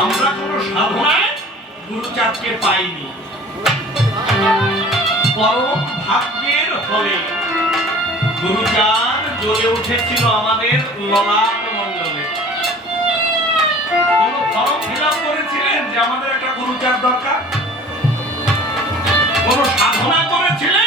আমরা কোন সাধনায় গুরুচাঁদকে পাইনি, পরম ভাগ্যের ফলে গুরুচাঁদ জ্বলে উঠেছিল আমাদের ললাট মণ্ডলে। কোন ফর্ম ফিল আপ করেছিলেন যে আমাদের একটা গুরুচাঁদ দরকার? কোন সাধনা করেছিলেন